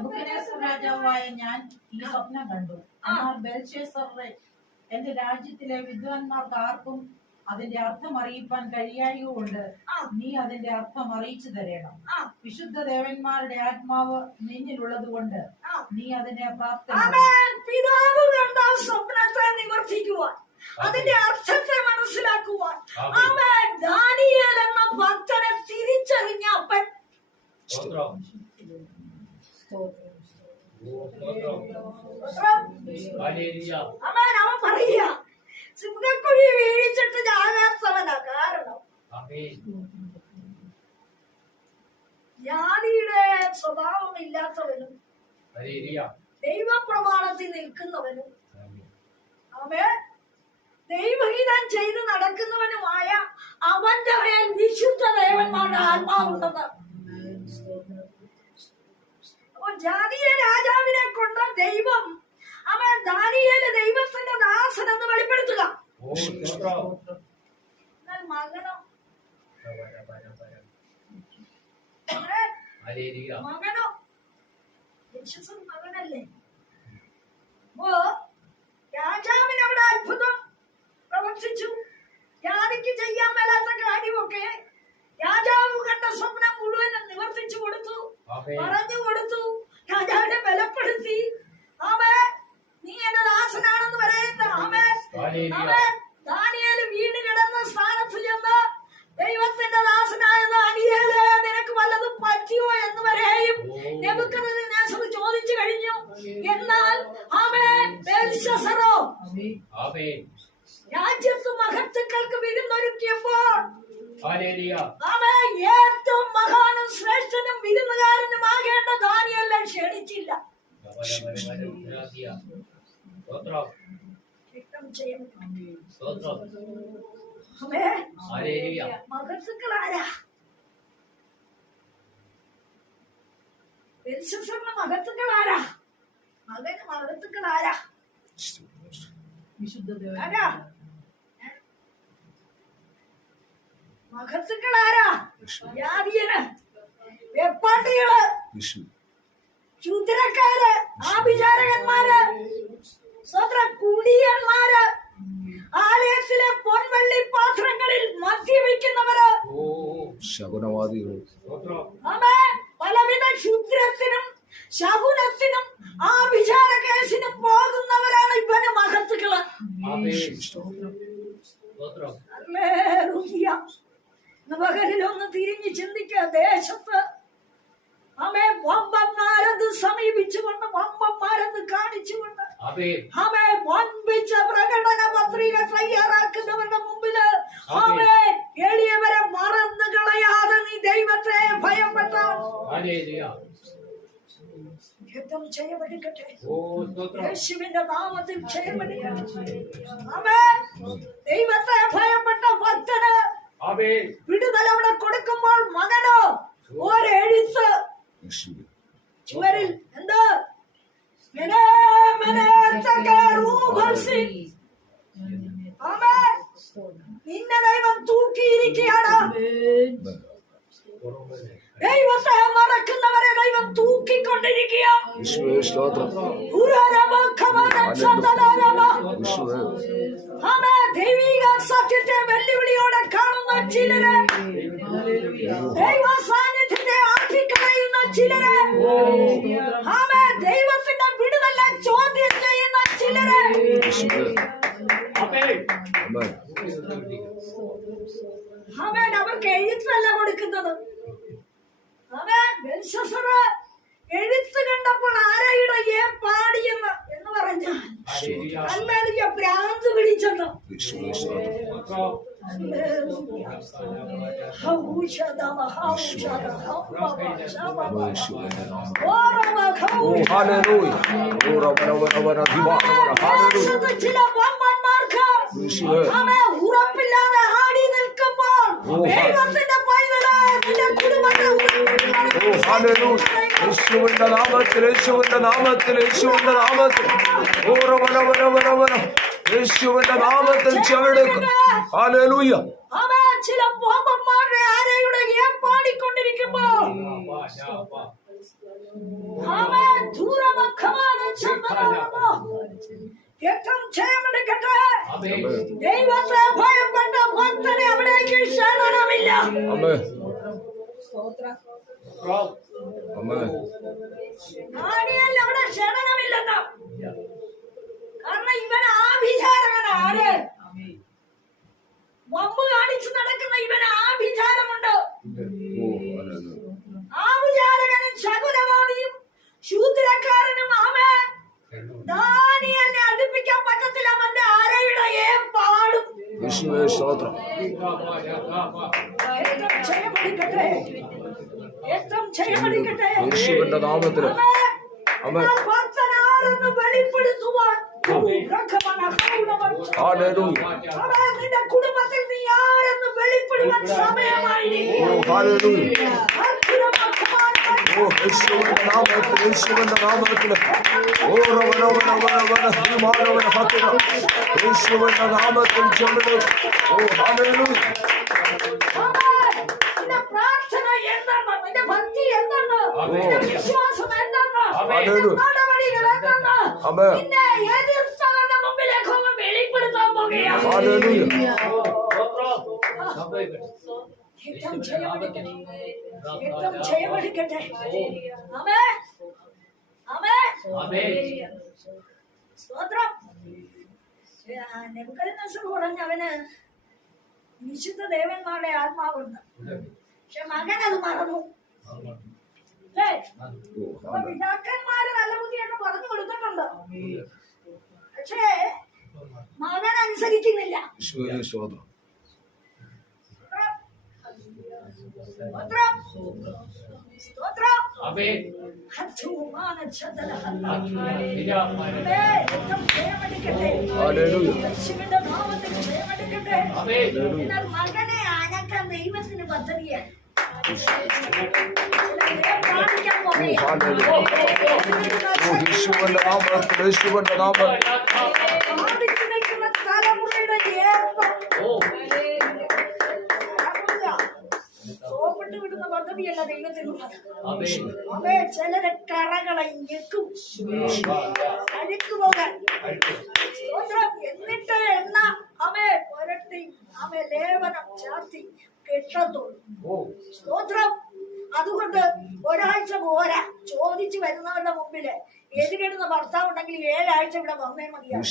Nebuchadnezzar രാജാവായ ഞാൻ ഈ സ്വപ്നം കണ്ടു. എന്നാൽ ബെൽശസ്സറേ, എന്റെ രാജ്യത്തിലെ വിദ്വാൻമാർക്ക് ആർക്കും അതിന്റെ അർത്ഥം അറിയിപ്പാൻ കഴിയായതുകൊണ്ട് നീ അതിന്റെ അർത്ഥം അറിയിച്ചു തരണം. വിശുദ്ധ ദേവന്മാരുടെ ആത്മാവ് നിന്നിലുള്ളത് കൊണ്ട് നീ അതിനെ പ്രാപ്തനാക്കണം. പിതാവ് കണ്ട സ്വപ്നത്തെ നിവർത്തിക്കുവാൻ, അതിന്റെ അർത്ഥത്തെ മനസ്സിലാക്കുവാൻ അവൻ ദാനിയേൽ എന്ന ഭക്തനെ തിരിച്ചറിഞ്ഞ അപ്പൻ അവൻ പറയുക, സിംഹക്കുഴി വീഴിച്ചിട്ട് ജാകാത്തവനാ കാരണം. ജാതിയുടെ സ്വഭാവം ഇല്ലാത്തവനും ദൈവപ്രമാണത്തിൽ നിൽക്കുന്നവനും അവൻ ദൈവഹിതം ചെയ്ത് നടക്കുന്നവനുമായ അവന്റെ മേൽ വിശുദ്ധ ദേവന്മാരുടെ ആത്മാവുണ്ടെന്ന്. അപ്പൊ ജാതീയ രാജാവിനെ കൊണ്ട് ദൈവം അവൻ ദാനിയേല് ദൈവത്തിന്റെ ദാസൻ എന്ന് വെളിപ്പെടുത്തുക. മകനോ മകനോ മകനല്ലേ? അപ്പോ രാജാവിന് അവിടെ അത്ഭുതം പ്രവർത്തിച്ചു. ജാതിക്ക് ചെയ്യാൻ മേലാത്ത കാര്യമൊക്കെ രാജാവ് കണ്ട സ്വപ്നം മുഴുവനും നിവർത്തിച്ചു കൊടുത്തു, പറഞ്ഞു കൊടുത്തു, രാജാവിനെ ബലപ്പെടുത്തി. നീ എന്റെ ദാസനാണെന്ന് പറയുന്ന ദാനിയേല് വീണ് കിടന്ന സ്ഥാനത്ത് ചെന്ന് ദൈവത്തിന്റെ ദാസനായ ദാനിയേല്, നിനക്ക് വല്ലതും പറ്റിയോ എന്ന് വരെയും നെബൂഖദ്നേസർ ചോദിച്ചു കഴിഞ്ഞു. എന്നാൽ ബെൽശസ്സറോ രാജ്യത്ത് മഹത്തുക്കൾക്ക് വിരുന്നൊരുക്കിയപ്പോൾ ഏറ്റവും മഹാനും ശ്രേഷ്ഠനും വിരുന്നുകാരനും ആകേണ്ട ദാനിയേലിനെ ക്ഷണിച്ചില്ല. മഹത്തുക്കളാരാ? ബെൽശസ്സറിന്റെ മഹത്തുക്കളാരാ? മകന് മഹത്തുക്കളാരാ? ആരാ മഹത്തുക്കളാരാ? ജാതിയന്, വെപ്പാട്ടികള്, ശൂദ്രക്കാര്, ആഭിചാരകന്മാര്, കുടിയന്മാര്, ആലയത്തിലെ പൊൻവെള്ളി പാത്രങ്ങളിൽ മദ്യപിക്കുന്നവര്, പലവിധ ക്ഷുദ്രത്തിനും ശകുനത്തിനും ആഭിചാര കേസിനും പോകുന്നവരാണ് ഇവന് മഹത്തുക്കള്. പകലിലൊന്ന് തിരിഞ്ഞ് ചിന്തിക്കുക. ദേശത്ത് വമ്പന്മാരെന്ന് സമീപിച്ചുകൊണ്ട്, വമ്പന്മാരെന്ന് കാണിച്ചുകൊണ്ട് വൻപിച്ച പ്രകടന പത്രിക തയ്യാറാക്കുന്നവരുടെ മുമ്പില് എളിയവരെ മറന്നു കളയാതെ നീ ദൈവത്തെ ഭയപ്പെട്ട യുദ്ധം ചെയ്യപ്പെടുക്കട്ടെ. യേശുവിന്റെ നാമത്തിൽ ചെയ്യപ്പെടുകയാണ്. ദൈവത്തെ ഭയപ്പെട്ട ഭക്തന് വിടുതൽ അവിടെ കൊടുക്കുമ്പോൾ മകനോ ഒരെഴുത്ത് ചുവരിൽ എന്ത് നിന്നെ ദൈവം തൂക്കിയിരിക്കുകയാണ്. ദൈവത്തെ മറക്കുന്നവരെ ദൈവം തൂക്കിക്കൊണ്ടിരിക്കുക. ദൈവിക സത്യത്തെ വെല്ലുവിളിയോടെ കാണുന്ന ചിലര്, ദൈവ സാന്നിധ്യത്തെ ആട്ടിക്കളയുന്ന ചിലര്, ദൈവത്തിന്റെ വിടുതല ചോദ്യം ചെയ്യുന്ന ചിലര്, അവർക്ക് എഴുത്തല്ല കൊടുക്കുന്നത്. ബെൽശസ്സർ എഴുത്ത് കണ്ടപ്പോൾ ആരയുടെ പാടിയെന്ന് എന്ന് പറഞ്ഞാൽ അന്മേലിയ ഭ്രാന്ത് പിടിച്ചെന്ന്. ചില വമ്പന്മാർക്ക് ഉറപ്പില്ലാതെ ആടി നിൽക്കുമ്പോൾ ദൈവത്തിന്റെ പൈതല് നിന്റെ കുടുംബത്തെ യേശുവിന്റെ നാമത്തിൽ, യേശുവിന്റെ നാമത്തിൽ, യേശുവിന്റെ നാമത്തിൽ, യേശുവിന്റെ നാമത്തിൽ ചെവിടുക്കും. ഹല്ലേലൂയ. ചില പാപന്മാരുടെ ആരെയുടെ പാടിക്കൊണ്ടിരിക്കുമ്പോൾ ഏറ്റവും ക്ഷയമെടുക്കട്ടെ. ദൈവത്തെ ഭയപ്പെട്ട ഭക്തനെ അവിടേക്ക് ക്ഷണമില്ല. ദാനിയേൽ അവിടെ ക്ഷണമില്ലെന്ന്. കാരണം ഇവൻ ആഭിചാരകനാ. ആര് വമ്പ് കാണിച്ച് നടക്കുന്ന ഇവൻ ആഭിചാരമുണ്ട്. ആഭിചാരകനും ശകുനവാദിയും ശൂദ്രക്കാരനും ആമേ ദാനിയേലിനെ അടുപ്പിക്കാൻ പറ്റത്തില്ല. അവന്റെ അരയുടെ പാടും. ഏറ്റവും ക്ഷയമടിക്കട്ടെ. ഭക്തനാരെന്ന് വെളിപ്പെടുത്തുവാൻ നിന്റെ കുടുംബത്തിൽ നീ ആരെന്ന് വെളിപ്പെടുവാൻ സമയമായി. പ്രാർത്ഥന എന്താണ്? നിന്റെ ഭക്തി എന്താണ്? വിശ്വാസം എന്താണ്? നടപടികൾ എന്താണ്? നിന്നെ എതിർത്തവരുടെ മുമ്പിലേക്ക് വെളിപ്പെടുത്താൻ പോകുകയാണ്. ഏറ്റവും ക്ഷയമടിക്കട്ടെ. ആമേൻ. സ്തോത്രം. നെബൂഖദ്നേസർ പറഞ്ഞു അവന് വിശുദ്ധ ദേവന്മാരുടെ ആത്മാവുണ്ട്. പക്ഷെ മകൻ അത് മറന്നു. പിതാക്കന്മാര് നല്ല ബുദ്ധിയൊക്കെ പറഞ്ഞു കൊടുത്തിട്ടുണ്ട്. പക്ഷേ മകൻ അനുസരിക്കുന്നില്ല. മകനെ അനക്കാൻ ദൈവത്തിന് പദ്ധതിയാണ്. തലമുറയുടെ സോപ്പിട്ട് വിടുന്ന പദ്ധതിയല്ല ദൈവത്തിനുള്ളത്. അവയെ ചിലരെ കറകളെ ഞെക്കും അഴുക്ക് പോകാൻ. എന്നിട്ട് എണ്ണ അവയെ പുരട്ടി അവയെ ലേപനം ചാർത്തി കെട്ടത്തുള്ളൂ. സ്തോത്രം. അതുകൊണ്ട് ഒരാഴ്ച പോരാ. ചോദിച്ചു വരുന്നവരുടെ മുമ്പില് എതിരിടുന്ന ഭർത്താവ് ഉണ്ടെങ്കിൽ 7 ആഴ്ച ഇവിടെ വന്നേ മതിയാവും.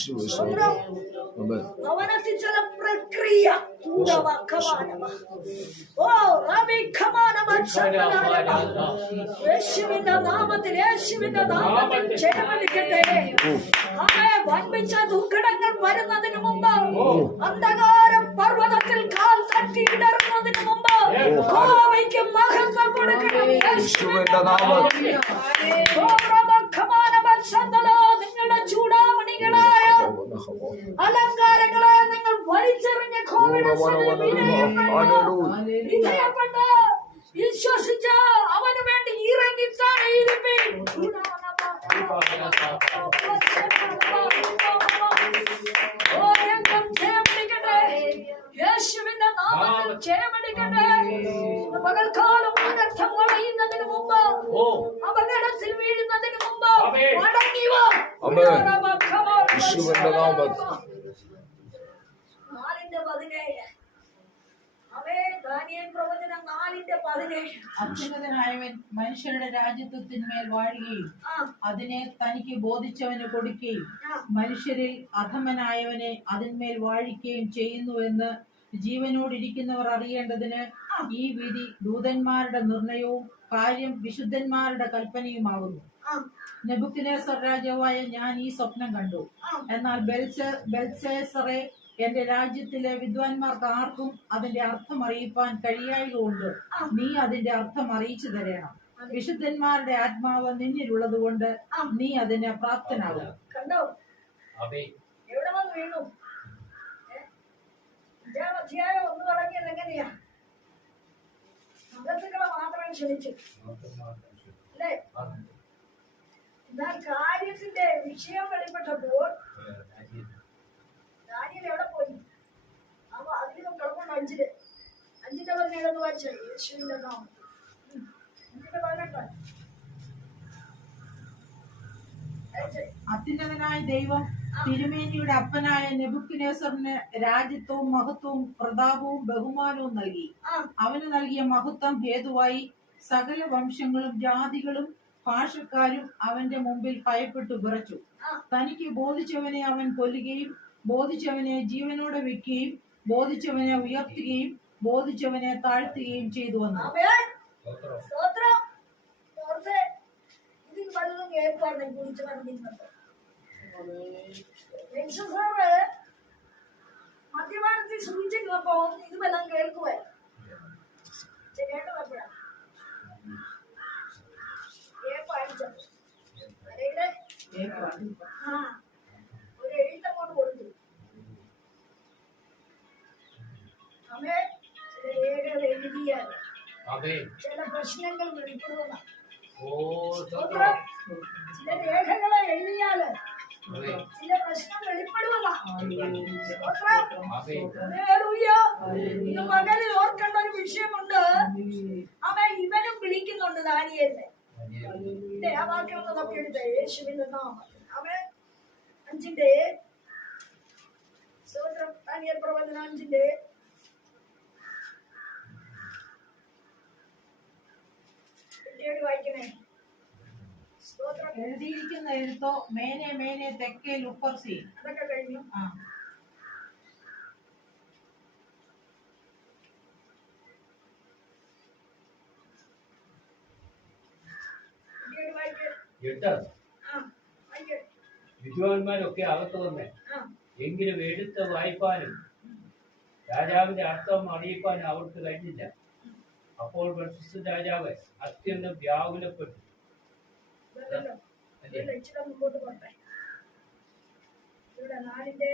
ഭവനത്തിൽ ചില പ്രക്രിയ യേശുവിന്റെ നാമത്തിൽ ക്ഷയമെടുക്കട്ടെ. വൻപിച്ച ദുർഘടങ്ങൾ വരുന്നതിന് മുമ്പ്, അന്ധകാരം പർവ്വതത്തിൽ കാൽ തട്ടി ഇടറുന്നതിന് മുമ്പ് യഹോവയ്ക്ക് മഹത്വം കൊടുക്കണം. യേശുവിന്റെ നാമത്തിൽ നിങ്ങളുടെ ചൂടാമണികളായ അലങ്കാരങ്ങളെ നിങ്ങൾ വലിച്ചെറിഞ്ഞ വിധേയപ്പെട്ട് വിശ്വസിച്ച് അവന് വേണ്ടി ഇറങ്ങിത്തായിരിക്കും. യേശുവിന്റെ നാമത്തിൽ ക്ഷയമെടുക്കട്ടെ. പകൽക്കാലം അനർത്ഥം വളയുന്നതിന് മുമ്പ്, അപകടത്തിൽ വീഴുന്നതിന് മുമ്പ് മടങ്ങി വാ. 4:17. ദാനിയേൽ പ്രവചനം 4:17. അത്യുന്നതനായവൻ മനുഷ്യരുടെ രാജ്യത്വത്തിന്മേൽ വാഴുകയും അതിനെ തനിക്ക് ബോധിച്ചവന് കൊടുക്കുകയും മനുഷ്യരിൽ അധമനായവനെ അതിന്മേൽ വാഴിക്കുകയും ചെയ്യുന്നുവെന്ന് ജീവനോടിരിക്കുന്നവർ അറിയേണ്ടതിന് ഈ വിധി ദൂതന്മാരുടെ നിർണയവും കാര്യം വിശുദ്ധന്മാരുടെ കൽപ്പനയുമാകുന്നു. നെബൂഖദ്നേസർ രാജാവായ ഞാൻ ഈ സ്വപ്നം കണ്ടു. എന്നാൽ ബെൽശസ്സറേ, എന്റെ രാജ്യത്തിലെ വിദ്വാൻമാർക്ക് ആർക്കും അതിന്റെ അർത്ഥം അറിയിപ്പാൻ കഴിയായതുകൊണ്ട് നീ അതിന്റെ അർത്ഥം അറിയിച്ചു തരണം. വിശുദ്ധന്മാരുടെ ആത്മാവ് നിന്നിലുള്ളത് കൊണ്ട് നീ അതിന് പ്രാപ്തനാകും. കണ്ടോ എവിടെ വന്ന് വീണു? 5-ാം അധ്യായം 1 തുടങ്ങിയത് എങ്ങനെയാ? മതത്തുക്കളെ മാത്രം ക്ഷണിച്ചു അല്ലേ? എന്നാൽ കാര്യത്തിന്റെ വിഷയം വെളിപ്പെട്ടപ്പോൾ ദാനിയേൽ എവിടെ പോയി? അതിലും കിടപ്പുണ്ട് 5:17 വായിച്ച യേശുവിന്റെ നാമത്തിൽ 5:18. അത്യുന്നതനായ ദൈവം തിരുമേനിയുടെ അപ്പനായ നെബൂഖദ്നേസറിന് രാജ്യത്വവും മഹത്വവും പ്രതാപവും ബഹുമാനവും നൽകി. അവന് നൽകിയ മഹത്വം ഹേതുവായി സകല വംശങ്ങളും ജാതികളും ഭാഷക്കാരും അവന്റെ മുമ്പിൽ ഭയപ്പെട്ടു വിറച്ചു. തനിക്ക് ബോധിച്ചവനെ അവൻ കൊല്ലുകയും ബോധിച്ചവനെ ജീവനോടെ വെക്കുകയും ബോധിച്ചവനെ ഉയർത്തുകയും ബോധിച്ചവനെ താഴ്ത്തുകയും ചെയ്തു വന്നു. മദ്യപാനത്തിൽ സൂചിച്ചപ്പോ ഇതുമെല്ലാം കേൾക്കുവേ ഒരു എഴുത്തങ്ങോട്ട് കൊടുത്തു. അമ്മേ ചില രേഖകൾ എഴുതിയാൽ ചില പ്രശ്നങ്ങൾ വെളിപ്പെടുന്ന ചില രേഖകളെ എഴുതിയാല് ചില പ്രശ്നം വെളിപ്പെടുവല്ല. ഇത് മകനിൽ ഓർക്കേണ്ട ഒരു വിഷയമുണ്ട്. അവൻ ഇവനും വിളിക്കുന്നുണ്ട് ദാനിയേലിനെ. ആ വാക്യം ഒന്ന് തപ്പിയെടുത്ത യേശുവിന്റെ നാമത്തിൽ. അവൻ 5-ന്റെ സ്തോത്രം. ദാനിയേൽ പ്രവചനം 5-ന്റെ വായിക്കണേ. എഴുതിയിരിക്കുന്ന എഴുത്തോ മേനെ മേനെ തെക്കേ ലുപ്പർസി. അതൊക്കെ കഴിഞ്ഞു. വിദ്വാൻമാരൊക്കെ അകത്തു വന്നേ, എങ്കിലും എടുത്ത് വായിപ്പാനും രാജാവിന്റെ അർത്ഥം അറിയിപ്പാനും അവർക്ക് കഴിഞ്ഞില്ല. അപ്പോൾ ബെൽഷസ്സർ രാജാവ് അത്യന്തം വ്യാകുലപ്പെട്ടു. മുമ്പോട്ട് പോട്ടെ. ഇവിടെ 4-ന്റെ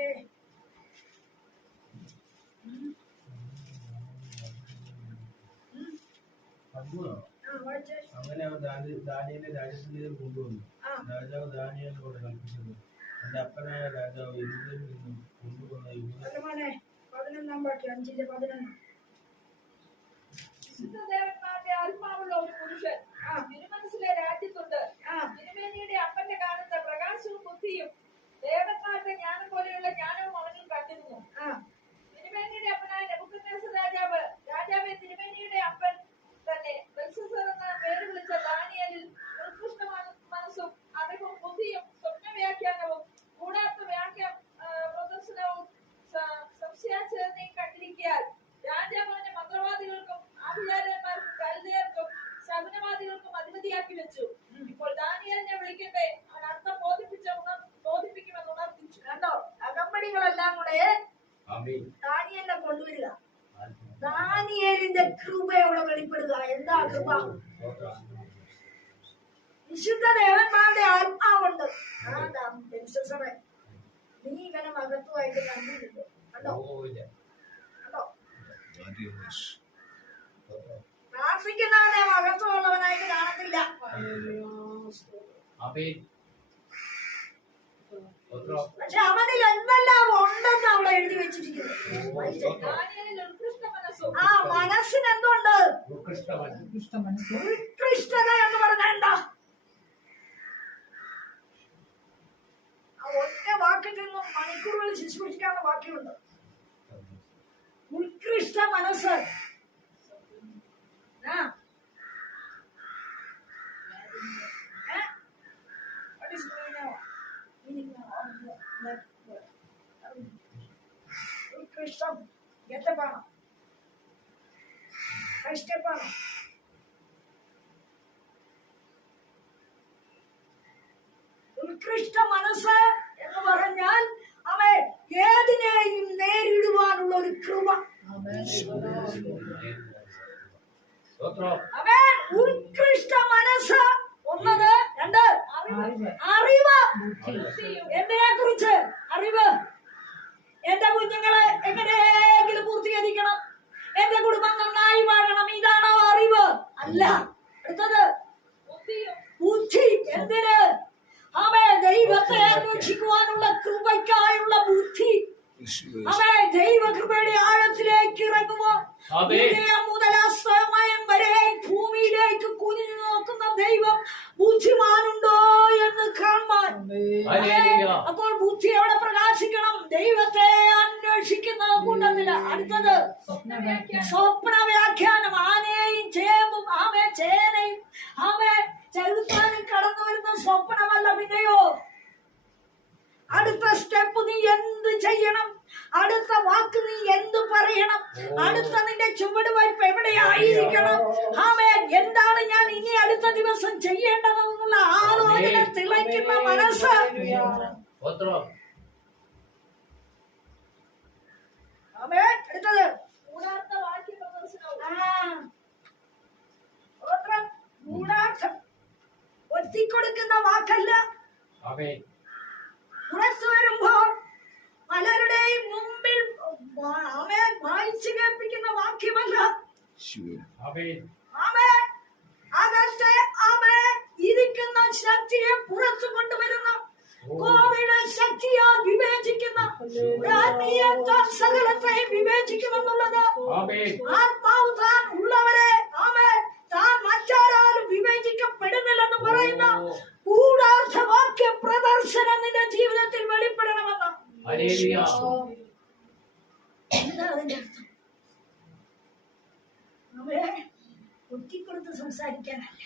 അങ്ങനെ അവർ ദാനിയേലിനെ രാജ്യത്തിലേക്ക് കൊണ്ടുവന്നു. രാജാവ് ദാനിയേലിനോട് കൽപ്പിച്ചത്, എന്റെ അപ്പനായ രാജാവ് യെരൂശലേമിൽ നിന്നും കൊണ്ടുവന്ന യൂദ 11 വിശുദ്ധദേവന്മാരുടെ ആത്മാവുള്ള ഒരു പുരുഷൻ തിരുമനസ്സിലെ രാജ്യത്തുണ്ട്. തിരുമേനിയുടെ അപ്പന്റെ കാണുന്ന പ്രകാശവും ബുദ്ധിയും ദേവന്മാരുടെ ജ്ഞാനം പോലെയുള്ള ജ്ഞാനവും അവനിൽ കണ്ടിരുന്നു. തിരുമേനിയുടെ അപ്പനായ നെബൂഖദ്നേസർ രാജാവെ തിരുമേനിയുടെ അപ്പൻ തന്നെ ബെൽഷസ്സർ എന്ന പേര് വിളിച്ച ദാനിയേലിൽ ഉത്കൃഷ്ട മനസ്സും അറിവും ബുദ്ധിയും സ്വപ്നവ്യാഖ്യാനവും കൂടാത്ത പ്രദർശനവും സംശയാചരണയും കണ്ടിരിക്കാൻ രാജാവിന്റെ മന്ത്രവാദികൾക്കും ആഭിചാരന്മാർക്കും കൽദയർക്കും ശകുനവാദികൾക്കും അധിപതിയാക്കി വെച്ചു. ഇപ്പോൾ ദാനിയേലിനെ വിളിക്കട്ടെ, അവൻ അർത്ഥം ബോധിപ്പിക്കുമെന്ന് ഉണർത്തിച്ചു. കണ്ടോ, അകമ്പടികളെല്ലാം കൂടെ ദാനിയേലിനെ കൊണ്ടുവരിക. ദാനിയേലിന്റെ കൃപ അവിടെ വെളിപ്പെടുക. എന്താ കൃപ? വിശുദ്ധ ദേവന്മാരുടെ ആത്മാവുണ്ട്. ബെൽഷസ്സറേ, നീ ഇങ്ങനെ മകത്വമായിട്ട് കണ്ടിട്ടില്ല. കണ്ടോ കണ്ടോ, പ്രാർത്ഥിക്കുന്നവനെ മകത്വമുള്ളവനായിട്ട് കാണത്തില്ല. പക്ഷെ അവനിൽ എന്തെല്ലാം ഉണ്ടെന്ന് അവിടെ എഴുതി വെച്ചിരിക്കുന്നു. ആ മനസ്സിന് എന്തുണ്ട്? ഉത്കൃഷ്ടത എന്ന് പറഞ്ഞാൽ എന്താ? ആ ഒറ്റ വാക്കിൽ നിന്നും മണിക്കൂറുകൾ ശുശ്രൂഷിക്കാവുന്ന വാക്യമുണ്ട്. ഉത്കൃഷ്ട മനസ്സ്. ഉത്കൃഷ്ടം എത്തപ്പാണ്, കഷ്ടപ്പാണ്. ഉത്കൃഷ്ട മനസ്സ് എന്ന് പറഞ്ഞാൽ അവൻ ഏതിനെയും നേരിടുവാനുള്ള ഒരു കൃപ. അവൻ ഉത്കൃഷ്ട മനസ്സ്. ഒന്നത്, 2 അറിവ്. എന്തിനെ കുറിച്ച് അറിവ്? എന്റെ കുഞ്ഞുങ്ങളെ എങ്ങനെയെങ്കിലും പൂർത്തീകരിക്കണം, എന്റെ കുടുംബം നന്നായി വാഴണം. ഇതാണോ അറിവ്? അല്ല. അടുത്തത് ബുദ്ധി. എന്തിന്? അവൻ ദൈവത്തെ അന്വേഷിക്കുവാനുള്ള കൃപയ്ക്കായുള്ള ബുദ്ധി. അവൻ ദൈവകൃപയുടെ ആഴത്തിലേക്ക് ഇറങ്ങുമോ? മുതൽ അസ്തമയം വരെ ഭൂമിയിലേക്ക് കുനിഞ്ഞു നോക്കുന്ന ദൈവം ബുദ്ധിമാനുണ്ടോ എന്ന് കാണാൻ ഹല്ലേലൂയ. അപ്പോൾ ബുദ്ധിയോടെ പ്രകാശിക്കണം. ദൈവത്തെ അന്വേഷിക്കുന്ന കൂട്ടത്തില് അടുത്തത് സ്വപ്ന വ്യാഖ്യാനം. ആനയും ചേമ്പും ചേനയും ചെറുത്താനും കടന്നു വരുന്ന സ്വപ്നമല്ല. പിന്നെയോ അടുത്ത സ്റ്റെപ്പ് നീ എന്ത് ചെയ്യണം, അടുത്ത വാക്ക് നീ എന്ത് പറയണം, അടുത്ത നിന്റെ ചുവടുവയ്പ് എവിടെയായിരിക്കണം, എന്താണ് ഞാൻ ഇനി അടുത്ത ദിവസം ചെയ്യേണ്ടതെന്നുള്ള ആലോചന തിളയ്ക്കുന്ന മനസ്സ്. അടുത്തത് കൂടാത്ത വാക്യ പ്രദർശനവും ഗൂഢാർത്ഥം. ഒറ്റിക്കൊടുക്കുന്ന വാക്കല്ല. പുറത്തു വരുമ്പോൾ പലരുടെയും മുമ്പിൽ വായിച്ചു കേൾപ്പിക്കുന്ന വാക്യമല്ല. അകത്തെ ഇരിക്കുന്ന ശക്തിയെ പുറത്തു കൊണ്ടുവരുന്ന കോവിഡ് ശക്തിയാ വിവേചിക്കുന്ന സകലത്തെ വിവേചിക്കുമെന്നുള്ളത് ആത്മാവ് താൻ ഉള്ളവരെ താൻ മറ്റാരും വിവേചിക്കപ്പെടുന്നില്ലെന്ന് പറയുന്ന ഗൂഢാർത്ഥ വാക്യ പ്രദർശനം നിന്റെ ജീവിതത്തിൽ വെളിപ്പെടണമെന്ന്. എന്താ അതിന്റെ അർത്ഥം? ഒറ്റിക്കൊടുത്ത് സംസാരിക്കാനല്ല,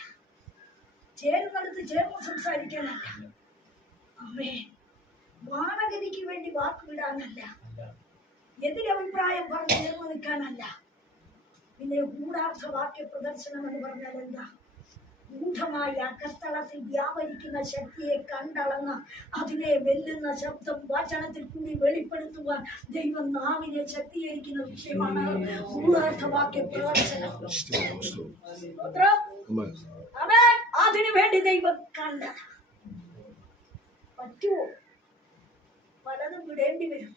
ചേർന്നെടുത്ത് ചേർന്ന് സംസാരിക്കാനല്ല, വാണഗതിക്ക് വേണ്ടി വാക്കുവിടാനല്ല, എതിരഭിപ്രായം പറഞ്ഞ് ചേർന്ന് നിൽക്കാനല്ല. പിന്നെ ഗൂഢാർത്ഥ വാക്യ പ്രദർശനം എന്ന് പറഞ്ഞാൽ എന്താ? ഗൂഢമായി അകത്തളത്തിൽ വ്യാപരിക്കുന്ന ശക്തിയെ കണ്ടളന്ന അതിനെ വെല്ലുന്ന ശബ്ദം വചനത്തിൽ കൂടി വെളിപ്പെടുത്തുവാൻ ദൈവം നാവിനെ ശക്തീകരിക്കുന്ന വിഷയമാണ് ഗൂഢാർത്ഥ വാക്യ പ്രദർശനം. അതിനു വേണ്ടി ദൈവം കണ്ടത്. പറ്റുമോ? പലതും വിടേണ്ടി വരും,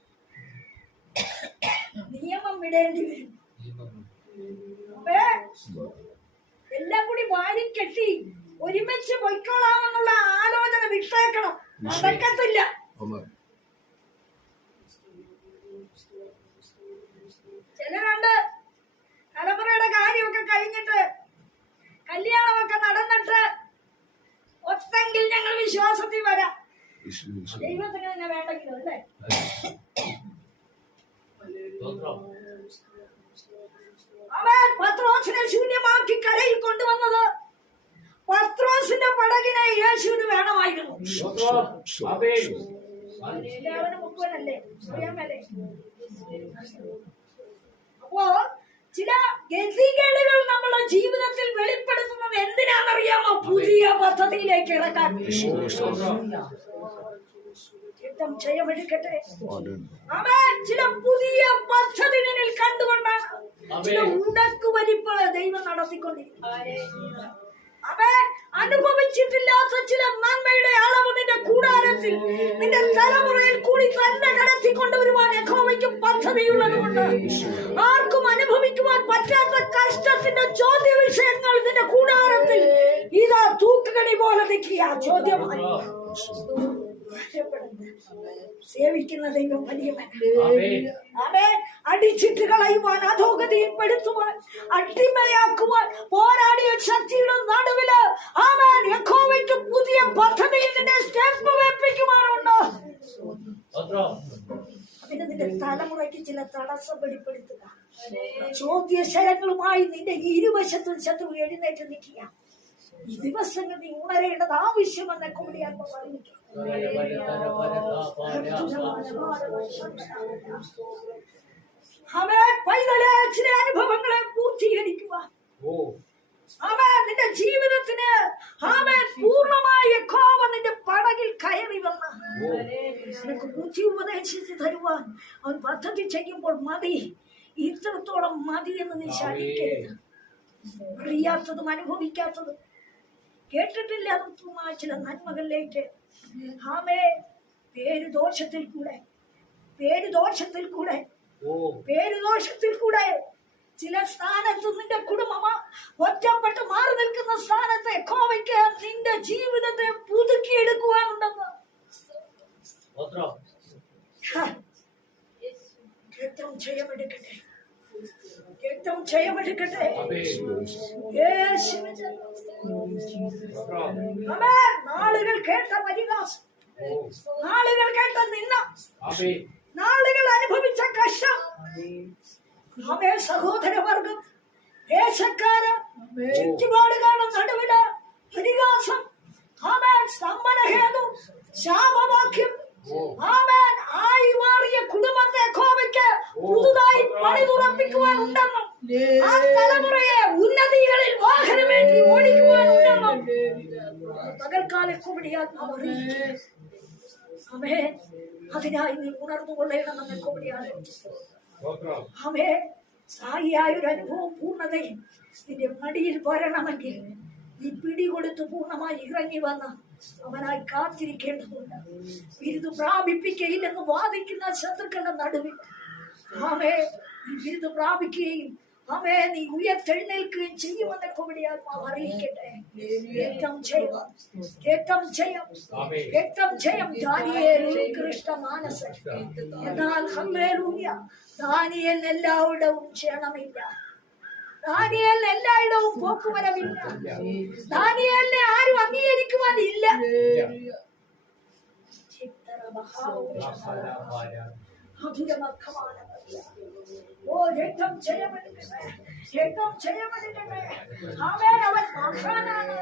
നിയമം വിടേണ്ടി വരും. എല്ലാം കൂടി വാരിക്കെട്ടി ഒരുമിച്ച് പൊയ്ക്കോളാമെന്നുള്ള ആലോചന വിട്ടേക്കണം. നടക്കത്തില്ല. ചിലരുണ്ട് തലമുറയുടെ കാര്യമൊക്കെ കഴിഞ്ഞിട്ട് കല്യാണമൊക്കെ നടന്നിട്ട് ഒത്തെങ്കിൽ ഞങ്ങൾ വിശ്വാസത്തിൽ വരാം. ദൈവത്തിന് തന്നെ വേണ്ടെങ്കിലും അല്ലേ? പത്രോസിനെ ശൂന്യമാക്കി കരയിൽ കൊണ്ടുവന്നത് പത്രോസിന്റെ പടകിനെ യേശുവിന് വേണമായിരുന്നു. എല്ലാവരും മുക്കുവനല്ലേ, അറിയാമല്ലേ? അപ്പോ ചില ഗതികേടുകൾ നമ്മുടെ ജീവിതത്തിൽ വെളിപ്പെടുത്തുന്നത് എന്തിനാണെന്നറിയാമോ? പുതിയ പദ്ധതിയിലേക്ക് ഇറക്കാൻ. ചെയ്യമെടുക്കട്ടെ. ചില പുതിയ പദ്ധതികളിൽ കണ്ടുകൊണ്ടാണ് ചില ഉടക്കുവലിപ്പ് ദൈവം നടത്തിക്കൊണ്ടിരിക്കുന്നത്. അനുഭവിച്ചിട്ടില്ലാത്ത ചില നന്മയുടെ അളവ് നിന്റെ കൂടാരത്തിൽ നിന്റെ തലമുറയിൽ കൂടി തന്നെ കടത്തിക്കൊണ്ടുവരുവാൻ യഹോവയ്ക്ക് പദ്ധതിയുള്ളത് കൊണ്ട് ആർക്കും അനുഭവിക്കുവാൻ പറ്റാത്ത കഷ്ടത്തിന്റെ ചോദ്യ വിഷയങ്ങൾ നിന്റെ കൂടാരത്തിൽ ഇതാ തൂക്കുകണി പോലെ നിൽക്കുക. ചോദ്യമായി സേവിക്കുന്ന ദൈവം വലിയവൻ. അടിച്ചിട്ട് കളയുവാൻ, അധോഗതിയിൽ പെടുത്തുവാൻ, അടിമയാക്കുവാൻ പോരാടിയ ശക്തിയുടെ നടുവില് യഹോവയ്ക്ക് പുതിയ പദ്ധതിയിൽ നിന്നെ സ്റ്റെപ്പ് വെപ്പിക്കുവാനുണ്ട്. അതിന് നിന്റെ തലമുറയ്ക്ക് ചില തടസ്സം വെളിപ്പെടുത്തുക. ചോദ്യശരങ്ങളുമായി നിന്റെ ഇരുവശത്തും ശത്രു എഴുന്നേറ്റ് നിൽക്കുക. ഈ ദിവസങ്ങൾ നീ ഉണരേണ്ടത് ആവശ്യമെന്ന കൂടിയാൽ അറിയിക്കും. ചില അനുഭവങ്ങളെ പൂർത്തീകരിക്കുക. നിന്റെ ജീവിതത്തിന് പൂർണ്ണമായ യഹോവ നിന്റെ പടകിൽ കയറി വന്ന നിനക്ക് ബുദ്ധി ഉപദേശിച്ച് തരുവാൻ അവൻ പദ്ധതി ചെയ്യുമ്പോൾ മതി, ഇത്രത്തോളം മതി എന്ന് നീ ശാഠിക്കരുത്. അറിയാത്തതും അനുഭവിക്കാത്തതും കേട്ടിട്ടില്ലാത്തതുമായ ചില നന്മകളിലേക്ക് പേരുദോഷത്തിൽ കൂടെ ചില സ്ഥാനത്ത് നിന്റെ കുടുംബം ഒറ്റപ്പെട്ട് മാറി നിൽക്കുന്ന സ്ഥാനത്ത് യഹോവയ്ക്ക് നിന്റെ ജീവിതത്തെ പുതുക്കിയെടുക്കുവാനുണ്ടെന്ന് ഏറ്റവും ജയമെടുക്കട്ടെ. ഏറ്റവും ജയമെടുക്കട്ടെ. നാളുകൾ കേട്ട പരിഹാസം നാളുകൾ കേട്ട നിന്ന ആമേൻ നാളുകൾ അനുഭവിച്ച കഷ്ടം ആമേ സഹോദരവർഗം ദേശക്കാര് ചുറ്റുപാടുകാരുടെ നടുവില് പരിഹാസം ആമേൻ സമ്മനഹേതു ശാപവാക്യം ആമേൻ ആയി മാറിയ കുടുംബത്തെ യഹോവയ്ക്ക് പുതുതായി പണിതുറപ്പിക്കുവാനുണ്ടെന്നും ആ തലമുറയെ ഉന്നതികളിൽ വാഹനമേറ്റി ഓടിക്കുവാനുണ്ടെന്നും പകൽക്കാല കുമടിയാത്മാവ് ആമേൻ അതിനായി നീ ഉണർന്നുകൊള്ളണമെന്ന് കുമടിയാണ് സ്തോത്രം ആമേ സായിയായ ഒരു അനുഭവം പൂർണ്ണതയും നിന്റെ മടിയിൽ വരണമെങ്കിൽ നീ പിടികൊടുത്ത് പൂർണ്ണമായി ഇറങ്ങി വന്ന് അവനായി കാത്തിരിക്കേണ്ടതുണ്ട് ബിരുദ് പ്രാപിപ്പിക്കയില്ലെന്ന് വാദിക്കുന്ന ശത്രുക്കളുടെ നടുവിൽ ആമേ നീ ബിരുദ് പ്രാപിക്കുകയും ആമേ നീ ഉയർത്തെഴുന്നേൽക്കുകയും ചെയ്യുമെന്ന് കുമടിയാത്മാവ് അറിയിക്കട്ടെ ഏറ്റവും ജയം ഏറ്റവും ജയം ഏറ്റവും ജയം ദാനിയേലിന് കൃഷ്ണ മാനസൻ എന്നാൽ ഹല്ലേലൂയ ദാനിയേലിന് എല്ലായിടവും ക്ഷണമില്ല ദാനിയേലിന് എല്ലായിടവും പോക്കുവരവില്ല ദാനിയേലിനെ ആരും അംഗീകരിക്കുവാനില്ല ഓ രക്തം ജയമെടുക്കട്ടെ രക്തം ജയമെടുക്കട്ടെ ആമേൻ അവൻ മഹാനാണ്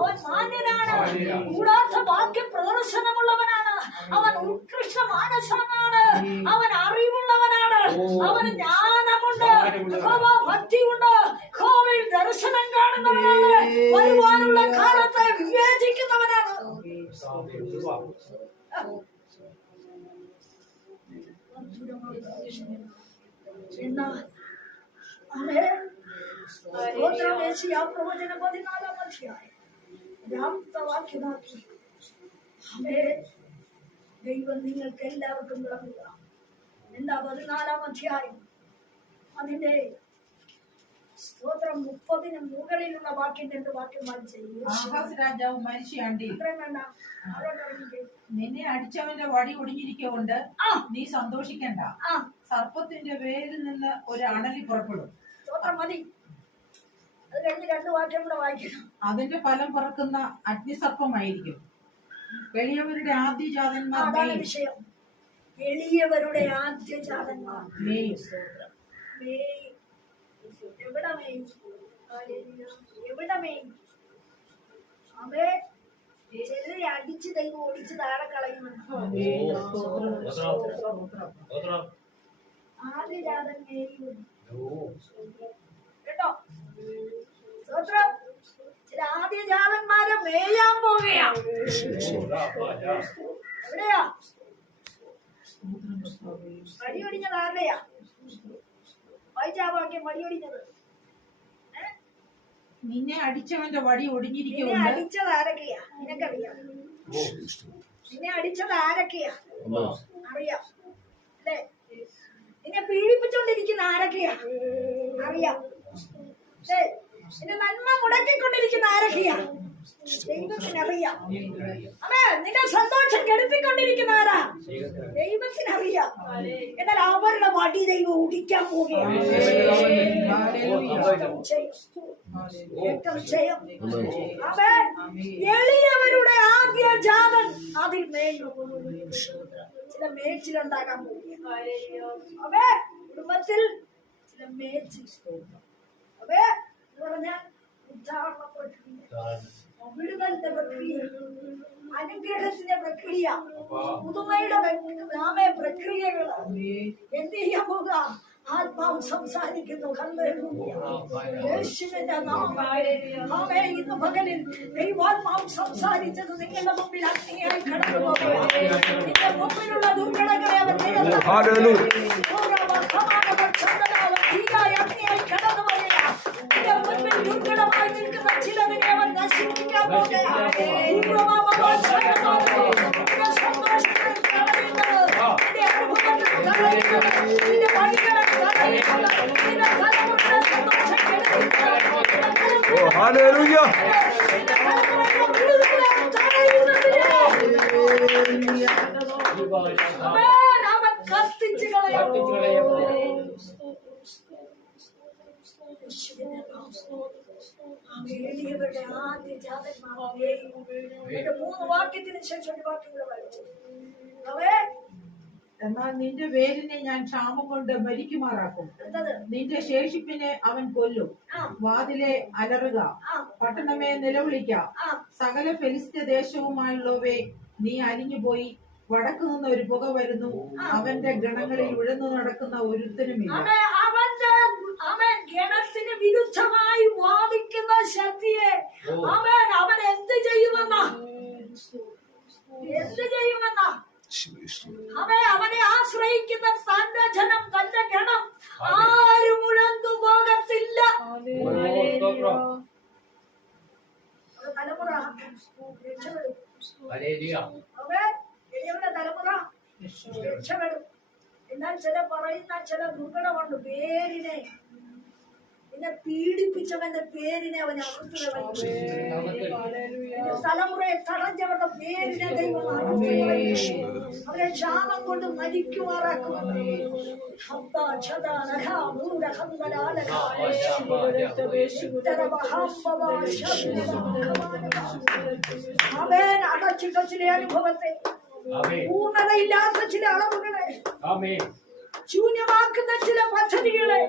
അവൻ മാന്യനാണ് കൂടാത്ത വാക്യ പ്രദർശനമുള്ളവനാണ് അവൻ ഉത്കൃഷ്ട മാനസനാണ് അവൻ അറിവുള്ളവനാണ് അവന് ജ്ഞാനമുണ്ട് ഭക്തിയുണ്ട് കോവിൽ ദർശനം കാണുന്നവനാണ് വരുവാനുള്ള കാലത്തെ വിവേചിക്കുന്നവനാണ് എന്നാൽ പ്രവചനം 14 അധ്യായം 5 വാക്യമാക്കി ദൈവം നിങ്ങൾക്ക് എല്ലാവർക്കും വിളങ്ങുക. എന്താ 14 അധ്യായം അതിന്റെ സ്തോത്രം 30 മുകളിലുള്ള വാക്യം 2 വാക്യം വായിച്ചു. ആഹാസ് രാജാവ് മരിച്ചാണ്ടി ഇത്രയും വേണ്ട ആരോട്ടിറങ്ങി നിന്നെ അടിച്ചവന്റെ വടി ഒടിഞ്ഞിരിക്കൊണ്ട് നീ സന്തോഷിക്കണ്ട. സർപ്പത്തിന്റെ വേരിൽ നിന്ന് ഒരു അണലി പുറപ്പെടും. സ്തോത്രം മതി. അത് കഴിഞ്ഞ് 2 വാക്യം കൂടെ വായിക്കണം. അതിന്റെ ഫലം പറക്കുന്ന അഗ്നിസർപ്പമായിരിക്കും. എളിയവരുടെ ആദ്യജാതന്മാർ അതാണ് വിഷയം. എളിയവരുടെ ആദ്യജാതന്മാർ എവിടെ മേയും എവിടെ മേയും അവേ ചിലരെ അടിച്ച് ദൈവം ഓടിച്ച് താഴെ കളയുമെന്ന് ആദ്യജാതൻ മേയും കേട്ടോ. സ്തോത്രം. ചില ആദ്യജാതന്മാരെ മേയാൻ പോവുകയാ. എവിടെയാ വടിയൊടിഞ്ഞത്? ആരുടെയാ? വായിച്ചാവാക്യം വടിയൊടിഞ്ഞത്. നിന്നെ അടിച്ചവന്റെ വടി നിന്നെ ഒടിഞ്ഞിരിക്കുന്നുണ്ട്. അടിച്ചത് ആരൊക്കെയാ? നിനക്കറിയാം. നിന്നെ അടിച്ചത് ആരൊക്കെയാ? അറിയാം അല്ലേ? നിന്നെ പീഡിപ്പിച്ചുകൊണ്ടിരിക്കുന്ന ആരൊക്കെയാ? അറിയാം അല്ലേ? നിന്നെ നന്മ മുടക്കിക്കൊണ്ടിരിക്കുന്ന ആരൊക്കെയാ? ദൈവത്തിനറിയാം. അമ്മേ നിന്നെ സന്തോഷം കെടുത്തിക്കൊണ്ടിരിക്കുന്ന ആരാ? ദൈവത്തിനറിയാം. എന്നാൽ അവരുടെ വടി ദൈവം ഒടിക്കാൻ പോവുകയാണ്. എളിയവരുടെ ആദ്യ ജാതൻ അതിൽ മേയും. ചില മേച്ചിലുണ്ടാകാൻ പോവുകയാണ്. അവേ കുടുംബത്തിൽ ചില മേച്ചിൽ അവേ എന്ന് പറഞ്ഞാൽ ഉദാഹരണ പ്രക്രിയ, വിടുതലിന്റെ പ്രക്രിയ, അനുഗ്രഹത്തിന്റെ പ്രക്രിയ, പുതുമയുടെ പ്രക്രിയകൾ എന്ത് ചെയ്യാൻ പോകുക? ആത്മാവ് സംസാരിക്കുന്നു. യേശുവിന്റെ നാമത്തിൽ ഇന്ന് പകലിൽ ദൈവാത്മാവ് സംസാരിച്ചത് നിങ്ങളുടെ മുമ്പിൽ അഗ്നിയായി കടന്നു പോകുകയാണ്. നിന്റെ മുമ്പിലുള്ള ദുർഘടങ്ങളെ അവൻ അഗ്നിയായി കടന്നു പോവുകയാണ്. നിന്റെ മുൻപിൽ ദുർഘടമായി നിൽക്കുന്ന ചിലതിനെ അവൻ നശിപ്പിക്കാൻ പോകുകയാണ്. ഹല്ലേലൂയ. കത്തിച്ചു കളയാം. എളിയവരുടെ ആദ്യ ജാതന്മാരെയും 3 വാക്യത്തിന് ശേഷം ഒരു വാക്യം കൂടെ വായിച്ചു. അവേ എന്നാൽ നിന്റെ വേരിനെ ഞാൻ ക്ഷാമം കൊണ്ട് മരിക്കുമാറാക്കും. എന്തത്? നിന്റെ ശേഷിപ്പിനെ അവൻ കൊല്ലും. വാതിലെ അലറുക, പട്ടണമേ നിലവിളിക്ക. സകല ഫെലിസ്ത്യ ദേശവുമായുള്ളവേ നീ അലിഞ്ഞുപോയി. വടക്കു നിന്ന് ഒരു പുക വരുന്നു. അവന്റെ ഗണങ്ങളിൽ ഉഴന്നു നടക്കുന്ന ഒരുത്തനുമില്ല. അവൻ ഗണത്തിന് വിരുദ്ധമായി വാദിക്കുന്ന ശക്തിയെ അവൻ എന്ത് ചെയ്യുമെന്ന അവനെ ആശ്രയിക്കുന്ന തന്റെ ജനം, തന്റെ ഗണം ആരും ഉഴന്നു പോകത്തില്ല. തലമുറ രക്ഷപ്പെടും. എളിയവരുടെ തലമുറ രക്ഷപ്പെടും. എന്നാൽ ചില പറയുന്ന ചില ദുർഘടമുണ്ട്. പേരിനെ നിന്നെ പീഡിപ്പിച്ചവന്റെ പേരിനെ അവൻ തലമുറയെ തടഞ്ഞവരുടെ പേരിനെ ദൈവം അവരെ ക്ഷാമം കൊണ്ട് മരിക്കുമാറാക്കും. അവൻ അടച്ചിട്ട ചില അനുഭവത്തെ, പൂർണ്ണതയില്ലാത്ത ചില അളവുകളെ, ശൂന്യമാക്കുന്ന ചില പദ്ധതികളെ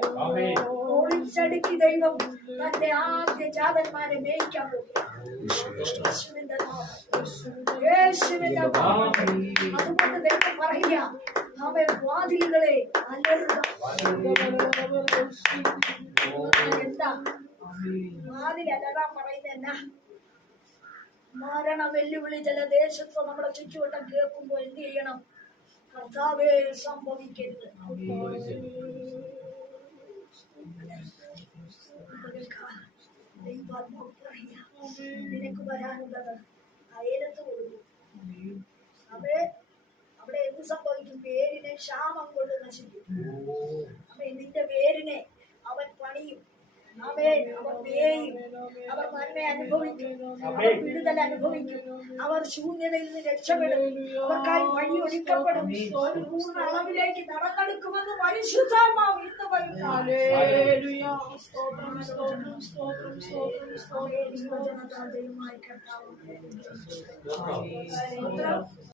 ഒളിച്ചടുക്കി ദൈവം തന്റെ ആദ്യ ജാതന്മാരെ മേയിക്കാൻ പോകും. അതുകൊണ്ട് ദൈവം പറയുക, അവൻ വാതിലുകളെ അലറുക. എന്താ വാതിൽ അലറാൻ പറയുന്നത്? എന്നാ മരണ വെല്ലുവിളി ചില ദേശത്ത് നമ്മുടെ ചുറ്റുവട്ടം കേൾക്കുമ്പോ എന്ത് ചെയ്യണം? കർത്താവേ സംഭവിക്കരുത്. നിനക്ക് വരാനുള്ളത് അയലത്ത് കൊടുക്കും. അവിടെ എന്ത് സംഭവിക്കും? പേരിനെ ക്ഷാമം കൊണ്ട് നശിക്കും. നിന്റെ പേരിനെ അവൻ പണിയും. അവർ മേയും. അവർ നന്മ അനുഭവിക്കും. അവർ വിടുതൽ അനുഭവിക്കും. അവർ ശൂന്യതയിൽ നിന്ന് രക്ഷപ്പെടും. അവർക്കായി വഴി ഒരുക്കപ്പെടും. ഒരു പൂർണ്ണ അളവിലേക്ക് നടന്നെടുക്കുമെന്ന് പരിശുദ്ധാത്മാവ് ഇന്ന് പറയുന്നു.